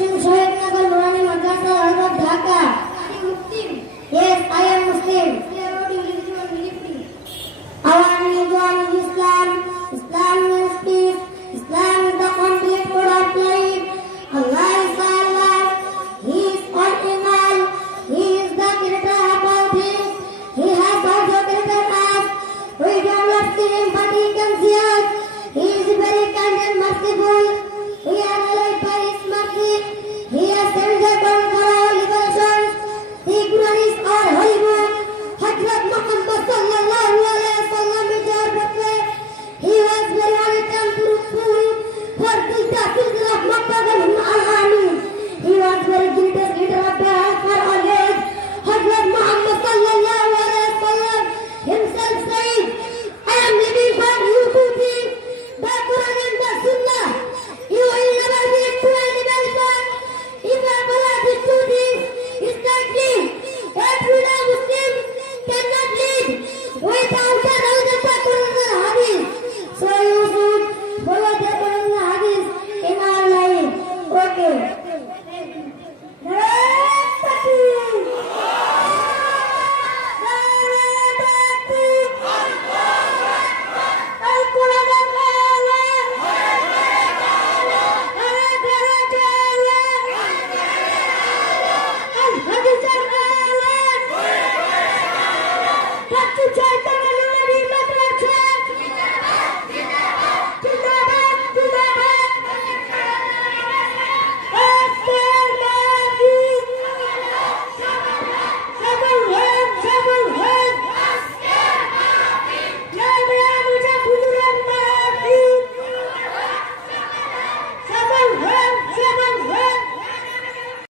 श्युण श्युण गर्ण गर्ण गर्ण गर्ण गर्ण Muslim, Yes, I am Muslim. We are voting Muslim and believing. Is Islam. Islam means is peace. Islam is the complete good of life. Allah is Allah. He is our Imam. He is the creator of things. He has also created us. We do not see him, but he can Yeah.